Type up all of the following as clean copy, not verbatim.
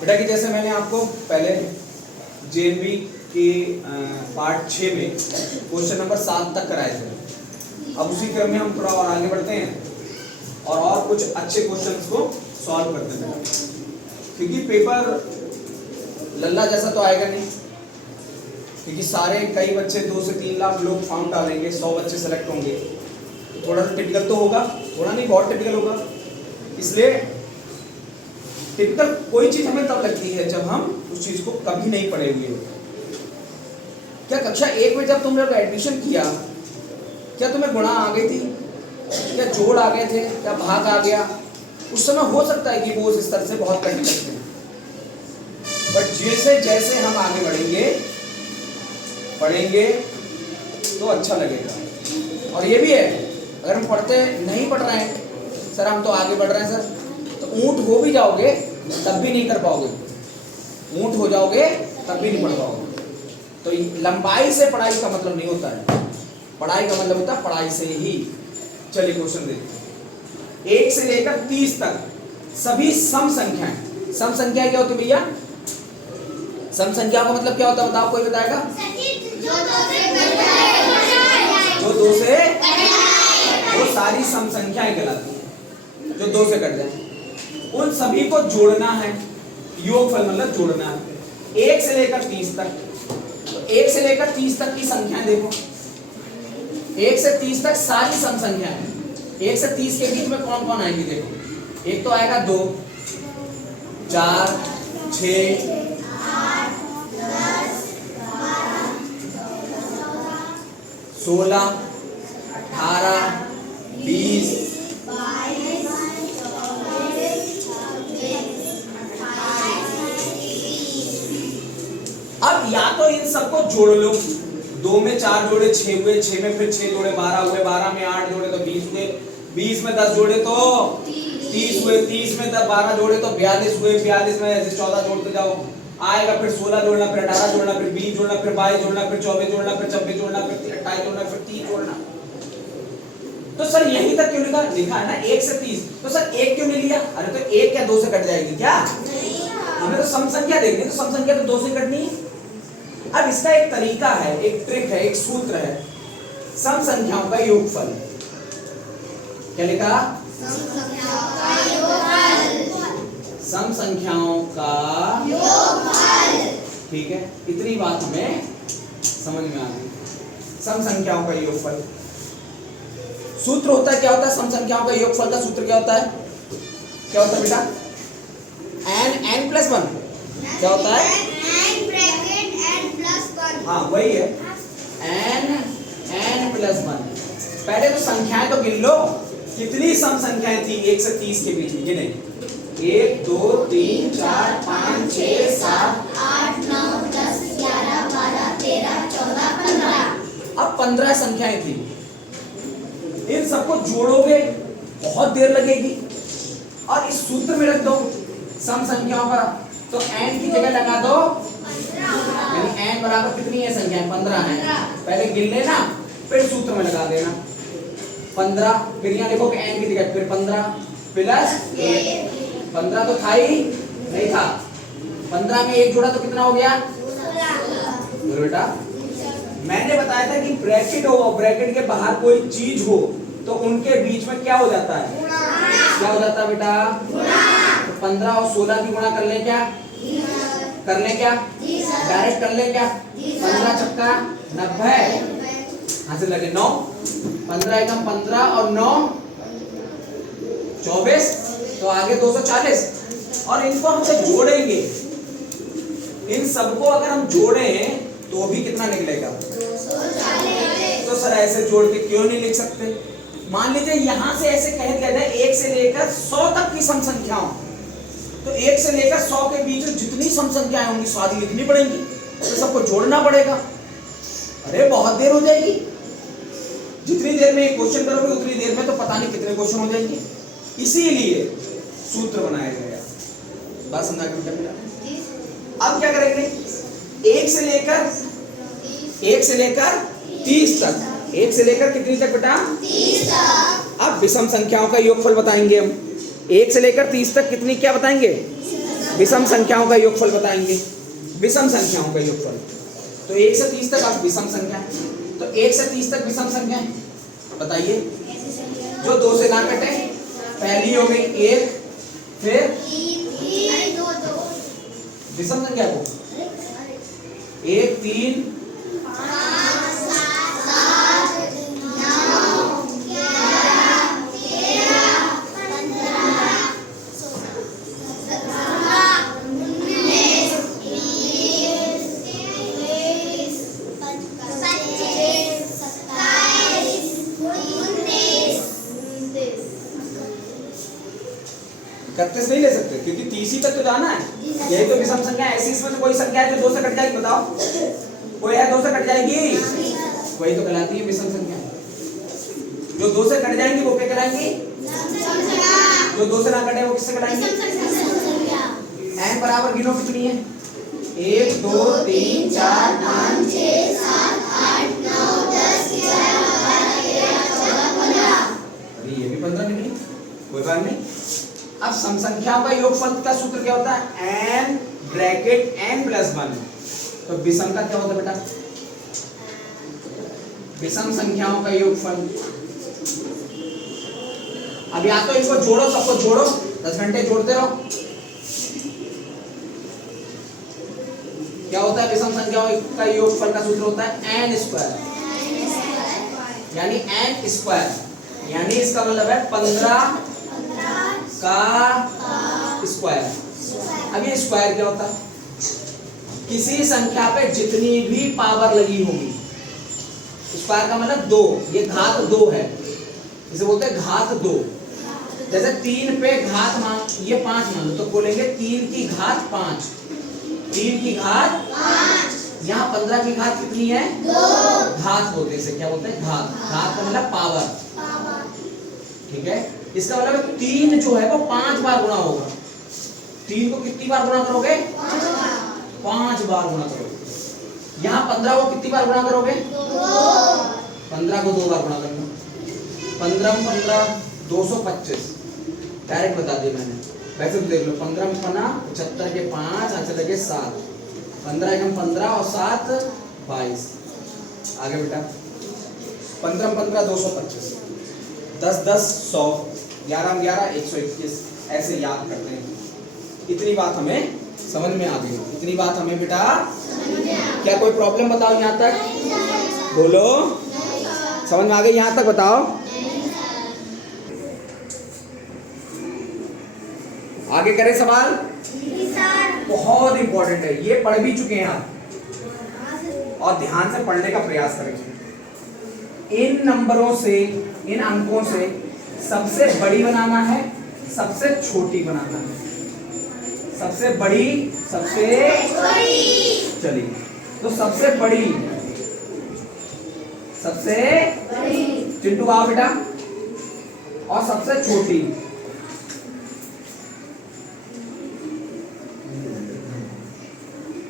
बेटा कि जैसे मैंने आपको पहले जेएनबी के पार्ट 6 में क्वेश्चन नंबर 7 तक कराए थे। अब उसी क्रम में हम थोड़ा और आगे बढ़ते हैं और कुछ अच्छे क्वेश्चंस को सॉल्व करते हैं, क्योंकि पेपर लल्ला जैसा तो आएगा नहीं, क्योंकि सारे कई बच्चे 2 से 3 लाख लोग फॉर्म डालेंगे, 100 बच्चे सेलेक्ट होंगे, तो थोड़ा सा टिपिकल तो होगा, थोड़ा नहीं बहुत टिपिकल होगा। इसलिए टिपिकल कोई चीज हमें तब लगती है जब हम उस चीज को कभी नहीं पढ़े हुए होते। क्या कक्षा 1 में जब तुमने एडमिशन किया, क्या तुम्हें गुणा आ गई थी, क्या जोड़ आ गए थे, क्या भाग आ गया? उस समय हो सकता है कि वो उस स्तर से बहुत कठिन लगते हैं, बट जैसे जैसे हम आगे पढ़ेंगे तो अच्छा लगेगा। और ये भी है, अगर हम नहीं पढ़ रहे हैं सर, हम तो आगे बढ़ रहे हैं सर, तो ऊंट हो भी जाओगे तब भी नहीं कर पाओगे, ऊंट हो जाओगे तब भी नहीं पढ़ पाओगे। तो लंबाई से पढ़ाई का मतलब नहीं होता है, पढ़ाई का मतलब होता है पढ़ाई से ही। चलिए क्वेश्चन देखते हैं। 1 से लेकर 30 तक सभी सम संख्याएं। सम संख्याएं क्या होती है भैया? सम संख्या का मतलब क्या होता है, बताओ, कोई बताएगा? जो 2 से वो सारी सम संख्याएं कहलाती है, जो 2 से कट जाए उन सभी को जोड़ना है। योगफल मतलब जोड़ना है 1 से लेकर 30 तक। तो 1 से लेकर 30 तक की संख्याएं देखो, 1 से 30 तक सारी सम संख्याएं। 1 से 30 के बीच में कौन कौन आएंगी देखो। एक तो आएगा 2, 4, 6, 16, 18, 20, अब या तो इन सबको जोड़ लो, 2 में 4 जोड़े 6 हुए, 6 में फिर 6 जोड़े 12 हुए, 12 में 8 जोड़े तो 20 हुए, 20 में 10 जोड़े तो 30 हुए, 30 में 12 जोड़े तो 42 हुए, 42 में ऐसे 14 जोड़ते जाओ, आएगा फिर 16 जोड़ना, फिर 18 जोड़ना, फिर 20 जोड़ना, फिर 22 जोड़ना, फिर 24 जोड़ना, फिर 26 जोड़ना, फिर 28 जोड़ना, फिर 30 जोड़ना। तो सर यहीं तक क्यों लिखा है ना 1 से 30? तो सर 1 क्यों नहीं लिया? अरे तो 1 क्या 2 से कट जाएगी क्या? हमें तो सम संख्या देखनी है, तो सम संख्या तो 2 से कटनी है। अब इसका एक तरीका है, एक ट्रिक है, एक सूत्र है, सम संख्याओं का योगफल। क्या लिखा? सम संख्याओं का योगफल। ठीक है, इतनी बात हमें समझ में आ गई। सम संख्याओं का योगफल सूत्र होता है, क्या होता है सम संख्याओं का योगफल का सूत्र? क्या होता है, क्या होता है बेटा? n plus 1। क्या होता है? हाँ वही है, n प्लस 1। पहले तो संख्याएं तो गिन लो, कितनी सम संख्याएं थी 1 से 30 के बीच में? गिने 1 2 3 4 5 6 7 8 9 10 11 12 13 14 15। अब 15 संख्याएं थी, इन सबको जोड़ोगे बहुत देर लगेगी, और इस सूत्र में रख दो सम संख्याओं का, तो n की जगह लगा दो, यानी n बराबर कितनी है संख्याएं? 15 है। पहले गिन लेना, फिर सूत्र में लगा देना 15, फिर यहाँ देखो कि n की जगह फिर 15 प्लस 1। 15 तो था ही नहीं था, 15 में 1 जोड़ा तो कितना हो गया? बेटा मैंने बताया था कि ब्रैकेट हो, ब्रैकेट के बाहर कोई चीज हो तो उनके बीच में क्या हो जाता है? क्या हो जाता है बेटा? तो 15 और 16 की गुणा कर ले, क्या कर ले? क्या डायरेक्ट कर ले? क्या 15 छक्का 90, हाथ से लगे 9, 15 एकम 15 और 9 24, तो आगे 240। और इनको हम जब जोड़ेंगे, इन सबको अगर हम जोड़ें तो भी कितना निकलेगा? 240। तो सर ऐसे जोड़ के क्यों नहीं लिख सकते? मान लीजिए यहां से ऐसे कह दिया जाए 1 से लेकर 100 तक की सम संख्याओं, तो 1 से लेकर 100 के बीच में जितनी सम संख्याएं होंगी सारी लिखनी पड़ेंगी, तो सबको जोड़ना पड़ेगा। अरे बहुत देर हो जाएगी, जितनी देर में क्वेश्चन करोगे उतनी देर में तो पता नहीं कितने क्वेश्चन हो जाएंगे। इसीलिए सूत्र बनाया गया। बात समझा के? अब क्या करेंगे? 1 से लेकर 30 तक, 1 से लेकर कितनी तक बेटा? 30 तक। अब विषम संख्याओं का योगफल बताएंगे हम। 1 से लेकर 30 तक कितनी क्या बताएंगे? विषम संख्याओं का योगफल बताएंगे। विषम संख्याओं का योगफल, तो 1 से 30 तक आप विषम संख्या, तो 1 से 30 तक विषम संख्या है, बताइए। जो 2 से ना कटे, पहली हो गई 1, फिर विषम संख्या को 1, 3, 31 नहीं ले सकते क्योंकि 30 ही तक तो जाना है। यही तो विषम संख्या है। ऐसी इसमें तो कोई संख्या है जो 2 से कट जाएगी, बताओ कोई है 2 से कट जाएगी, वही तो कहलाती है विषम संख्या। जो 2 से कट जाएंगी वो क्या कहलाएंगी? जो 2 से ना कटे वो किससे कटाएंगे? n बराबर गिनो कितनी है? 1 2 3 4 5 6 7 8 9 10 11 12 13 14 15। अभी ये भी 15 नहीं, कोई बात नहीं। अब सम संख्याओं का योगफल का सूत्र क्या होता है? n bracket n plus 1। तो विषम का क्या होता है बेटा? विषम संख्याओं का योगफल। अब या तो इनको जोड़ो, सबको जोड़ो, 10 घंटे जोड़ते रहो। क्या होता है विषम संख्याओं का योगफल का सूत्र होता है n स्क्वायर, यानी n स्क्वायर, यानी इसका मतलब है 15 का स्क्वायर। अब ये स्क्वायर क्या होता है? किसी संख्या पे जितनी भी पावर लगी होगी, स्क्वायर का मतलब 2, ये घात 2 है, इसे बोलते हैं घात 2। जैसे 3 पे घात ये 5 मान लो, तो बोलेंगे 3 की घात 5, 3 की घात 5। यहाँ 15 की घात कितनी है? 2। घात बोलते हैं इसे, क्या बोलते हैं? घात। घात का मतलब पावर, ठीक है। इसका मतलब 3 जो है वो 5 बार गुणा होगा। 3 को कितनी बार गुणा करोगे? 5 बार गुणा करोगे। यहाँ 15 को कितनी बार गुणा करोगे? 15 को 2 बार गुणा करना। 15 15 225 डायरेक्ट बता दिया मैंने। वैसे तो देख लो, 15 में 75 के 5 अच्छा लगे 7, 15 एकम 15 और 7 22। आगे बेटा 15 15 225, 10 10 100, 11 11 121। ऐसे याद करते हैं। इतनी बात हमें समझ में आ गई। इतनी बात हमें बेटा, क्या कोई प्रॉब्लम बताओ यहाँ तक? बोलो, समझ में आ गई यहाँ तक? बताओ। आगे करें सवाल? बहुत इंपॉर्टेंट है, ये पढ़ भी चुके हैं आप, और ध्यान से पढ़ने का प्रयास करेंगे। इन नंबरों से, इन अंकों से सबसे बड़ी बनाना है, सबसे छोटी बनाना है। सबसे बड़ी, सबसे चलिए, तो सबसे बड़ी, सबसे चिंटू आओ बेटा, और सबसे छोटी।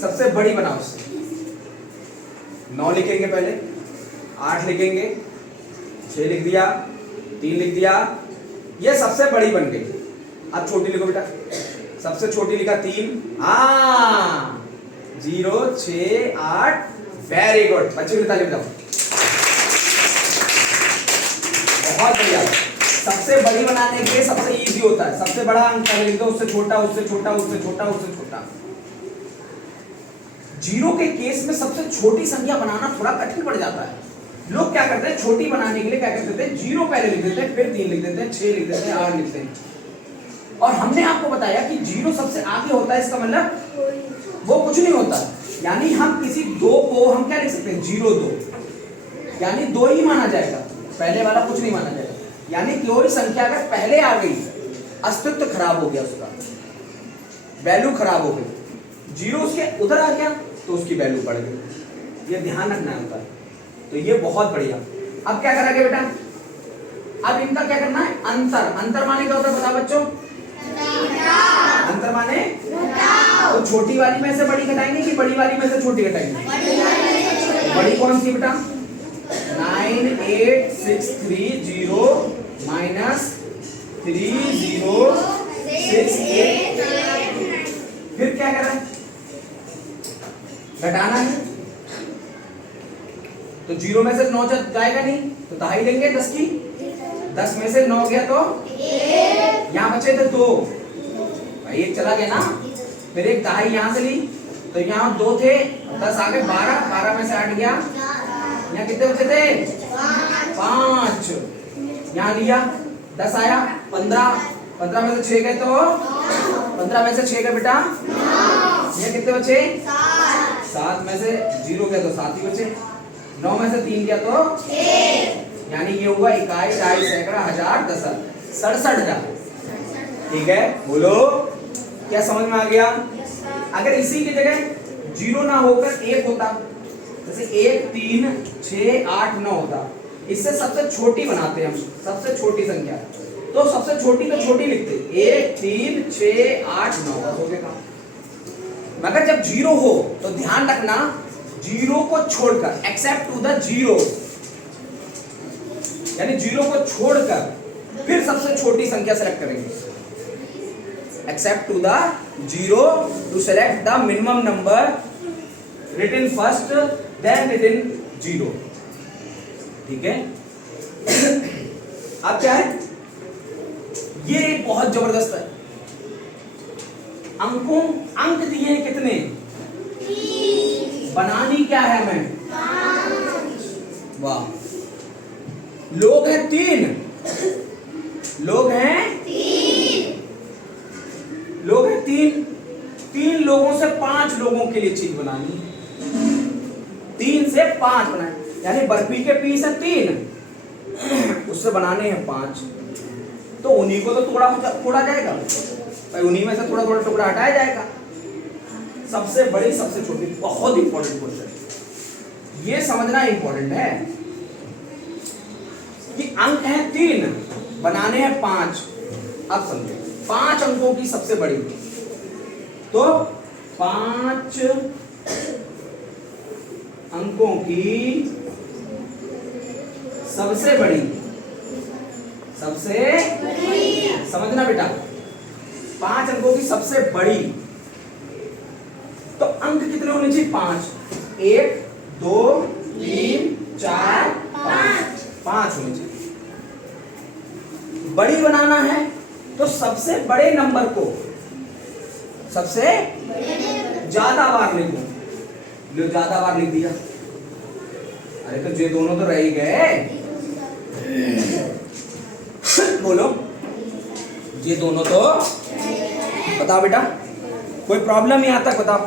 सबसे बड़ी बनाओ उससे। 9 लिखेंगे पहले, 8 लिखेंगे, 6 लिख दिया, 3 लिख दिया, ये सबसे बड़ी बन गई। अब छोटी लिखो बेटा। सबसे छोटी लिखा 3, 0 6 8। वेरी गुड, बच्चे की ताली बजाओ। बहुत बढ़िया। सबसे बड़ी बनाने के लिए सबसे इजी होता है, सबसे बड़ा अंक पहले लिख दो, उससे छोटा, उससे छोटा, उससे छोटा, उससे छोटा। 0 के केस में सबसे छोटी संख्या बनाना थोड़ा कठिन पड़ जाता है। लोग क्या करते हैं, छोटी बनाने के लिए क्या करते थे, 0 पहले लिख देते हैं, फिर 3 लिख देते हैं, 6 लिख देते हैं, 8 लिखते हैं। और हमने आपको बताया कि 0 सबसे आगे होता है, इसका मतलब वो कुछ नहीं होता। यानी हम किसी 2 को हम क्या लिख सकते हैं, 0 2, यानी 2 ही माना जाएगा, पहले वाला कुछ नहीं माना जाएगा। यानी कोई संख्या अगर पहले आ गई, अस्तित्व खराब हो गया, उसका वैल्यू खराब हो गई। 0 उसके उधर आ गया तो उसकी वैल्यू बढ़ गई। ये ध्यान रखना होता है। तो ये बहुत बढ़िया। अब क्या करेंगे बेटा, अब इनका क्या करना है, अंतर। अंतर माने क्या होता है बताओ बच्चों? अंतर माने तो छोटी वाली में से बड़ी घटाएंगे कि बड़ी वाली में से छोटी घटाएंगे? बड़ी कौन सी बेटा? 9 8 6 3 0 -3 0 6 8। क्या कर रहा है, घटाना है। तो 0 में से 9 जाएगा नहीं, तो दहाई लेंगे 10 की। 10 में से 9 गया तो 1, यहाँ बचे थे 2, भाई 1 चला गया ना, फिर एक दहाई यहाँ से ली, तो यहाँ 2 थे, 10 आ गए 12, 12 में से 8 गया, यहाँ कितने बचे थे 5, यहाँ लिया 10 आया 15, 15 में से 6 गए तो 15 में से 6 गए बेटा, यहाँ कितने बचे 7 में से 0 गया तो 7 ही बचे, 9 में से 3 गया तो 6, यानी ये हुआ इकाई, ढाई, सैकड़ा, हजार, दशक, 67,000। ठीक है, बोलो क्या समझ में आ गया। अगर इसी की जगह 0 ना होकर 1 होता, जैसे 1, 3, 6, 8, 9 होता, इससे सबसे छोटी बनाते हैं हम, सबसे छोटी संख्या, तो सबसे छोटी तो छोटी लिखते 1, 3, 6, 8, 9 हो गया। मगर जब 0 हो तो ध्यान रखना 0 को छोड़कर, एक्सेप्ट टू द 0, यानी 0 को छोड़कर फिर सबसे छोटी संख्या सेलेक्ट करेंगे। Except to the 0 to select the minimum number written first then written 0। ठीक है, अब क्या है, ये बहुत जबरदस्त है। अंक दिए हैं कितने, बनानी क्या है हमें, वाह, लोग हैं 3, लोग हैं 3 लोगों से 5 लोगों के लिए चीज बनानी, 3 से 5 बनाए, यानी बर्फी के पीस है 3, उससे बनाने हैं 5, तो उन्हीं को तो तोड़ा जाएगा भाई, उन्हीं में से थोड़ा थोड़ा टुकड़ा हटाया जाएगा। सबसे बड़ी सबसे छोटी, बहुत इंपॉर्टेंट क्वेश्चन, ये समझना इंपॉर्टेंट है कि अंक है 3, बनाने हैं 5। अब समझे, 5 अंकों की सबसे बड़ी, तो 5 अंकों की सबसे बड़ी, समझना बेटा, 5 अंकों की सबसे बड़ी, तो अंक कितने होने चाहिए 5, 1, 2, 3, 4, 5 होने चाहिए। बड़ी बनाना है तो सबसे बड़े नंबर को सबसे ज्यादा बार लिखो, लो ज्यादा बार लिख दिया, अरे तो ये दोनों तो रह ही गए, बोलो ये दोनों तो, बताओ बेटा कोई प्रॉब्लम यहां तक, बताओ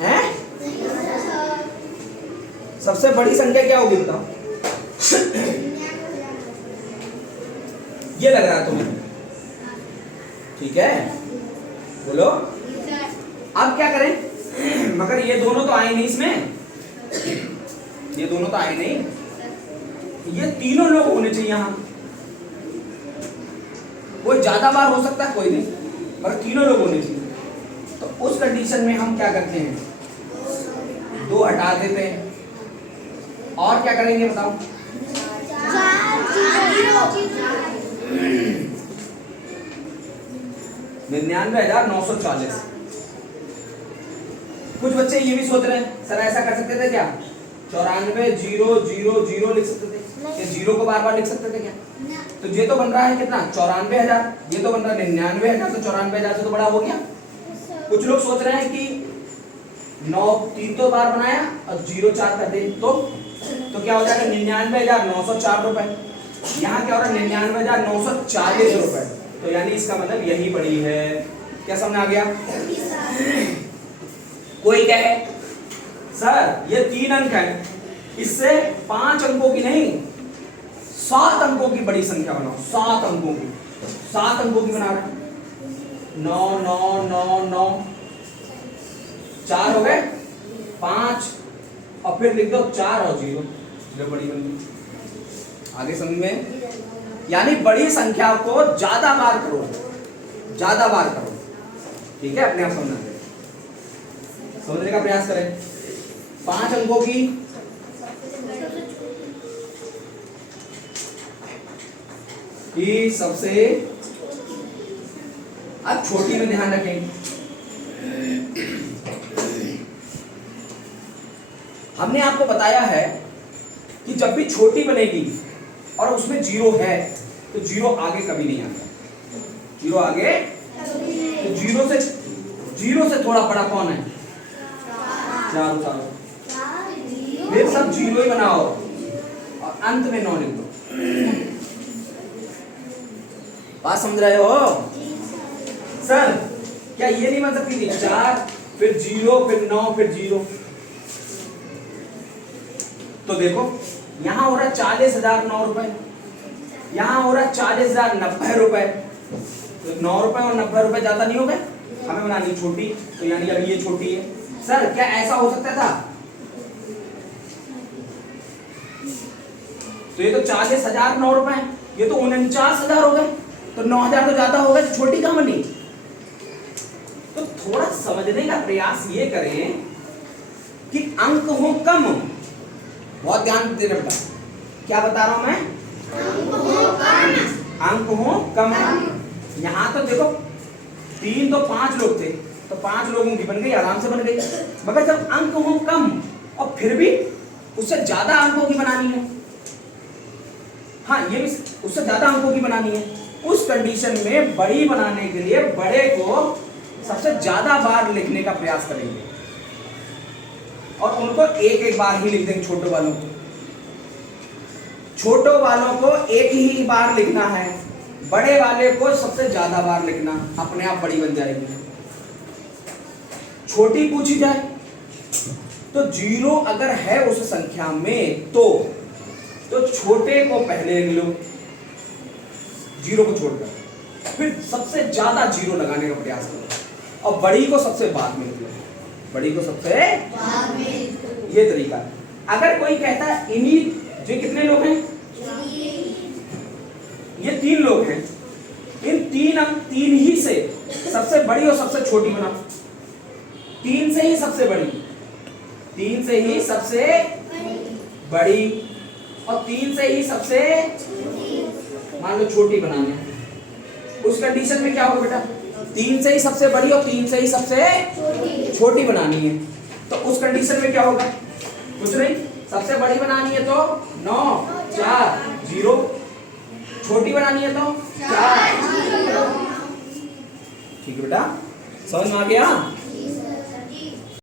हैं, सबसे बड़ी संख्या क्या होगी बताओ, ये लग रहा है तुम्हें, ठीक है, बोलो अब क्या करें, मगर ये दोनों तो आए नहीं इसमें, ये दोनों तो आए नहीं, ये तीनों लोग होने चाहिए यहां, कोई ज्यादा बार हो सकता है कोई नहीं, पर तीनों लोग होने चाहिए। तो उस कंडीशन में हम क्या करते हैं, 2 हटा देते हैं, और क्या करेंगे बताओ, 99,940। कुछ बच्चे ये भी सोच रहे हैं सर ऐसा कर सकते थे क्या, 94,000 लिख सकते थे क्या, 0 को बार बार लिख सकते थे क्या, तो ये तो बन रहा है कितना 94,000, ये तो बन रहा है 99,000, तो 94,000 से तो बड़ा हो गया। कुछ लोग सोच रहे हैं कि 9 3 तो बार बनाया और 0 4 कर दे, तो क्या हो जाएगा 99,904 रुपए, यहाँ क्या हो रहा है 99,940 रुपए, तो यानी इसका मतलब यही बड़ी है। क्या समझ आ गया, कोई कहे सर ये 3 अंक है, इससे 5 अंकों की नहीं 7 अंकों की बड़ी संख्या बनाओ, 7 अंकों की, 7 अंकों की बना रहे, 9 9 9 9, 4 हो गए, 5 और फिर लिख दो 4 और 0, जो बड़ी बन गई। आगे समझ में, यानी बड़ी संख्या को ज्यादा बार करो, ज्यादा बार करो, ठीक है, अपने आप समझने का प्रयास करें। 5 अंकों की सबसे, अब छोटी में ध्यान रखें, हमने आपको बताया है कि जब भी छोटी बनेगी और उसमें जीरो है तो जीरो आगे कभी नहीं आता। जीरो आगे, तो जीरो से थोड़ा बड़ा कौन है? 4 उतारो, फिर सब जीरो ही बनाओ और अंत में 9 लिख दो। बात समझ रहे हो सर? क्या ये नहीं बन सकती थी 4 फिर 0 फिर 9 फिर 0? तो देखो यहां हो रहा है 40,009 रुपए, यहां हो रहा है 40,090 रुपए, तो 9 रुपए और 90 रुपए ज्यादा नहीं हो गए? हमें बनानी छोटी, तो यानी अभी ये छोटी है। सर क्या ऐसा हो सकता था? तो ये तो 40,009 रुपए, ये तो 49,000 हो गए, तो 9,000 तो ज्यादा हो गए, तो छोटी कहां बनी? तो थोड़ा समझने का प्रयास ये करें कि अंक हो कम, बहुत ध्यान देना बेटा, क्या बता रहा हूं मैं? अंक हो कम। यहां तो देखो 3 तो 5 लोग थे, तो 5 लोगों की बन गई, आराम से बन गई। मगर जब अंक हो कम और फिर भी उससे ज्यादा अंकों की बनानी है, हाँ ये भी उससे ज्यादा अंकों की बनानी है, उस कंडीशन में बड़ी बनाने के लिए बड़े को सबसे ज्यादा बार लिखने का प्रयास करेंगे और उनको एक बार ही लिख देंगे। छोटे वालों को, छोटों वालों को एक ही बार लिखना है, बड़े वाले को सबसे ज्यादा बार लिखना, अपने आप बड़ी बन जाएगी। छोटी पूछी जाए तो 0 अगर है उस संख्या में तो छोटे को पहले लिख लो, 0 को छोड़कर, फिर सबसे ज्यादा 0 लगाने का प्रयास करो और बड़ी को सबसे बाद में लिख लो, बड़ी को सबसे बाद में। ये तरीका है। अगर कोई कहता है इन्हीं, जो कितने लोग हैं? ये 3 लोग हैं, इन 3 ही से सबसे बड़ी और सबसे छोटी बनाओ, 3 से ही सबसे बड़ी, 3 से ही सबसे बड़ी और 3 से ही सबसे मान लो छोटी बनानी है। उस कंडीशन में क्या होगा बेटा? 3 से ही सबसे बड़ी और 3 से ही सबसे छोटी बनानी है, तो उस कंडीशन में क्या होगा? कुछ नहीं, सबसे बड़ी बनानी है तो 9 4 0, छोटी बनानी है तो 4 0। ठीक है बेटा, समझ में आ गया?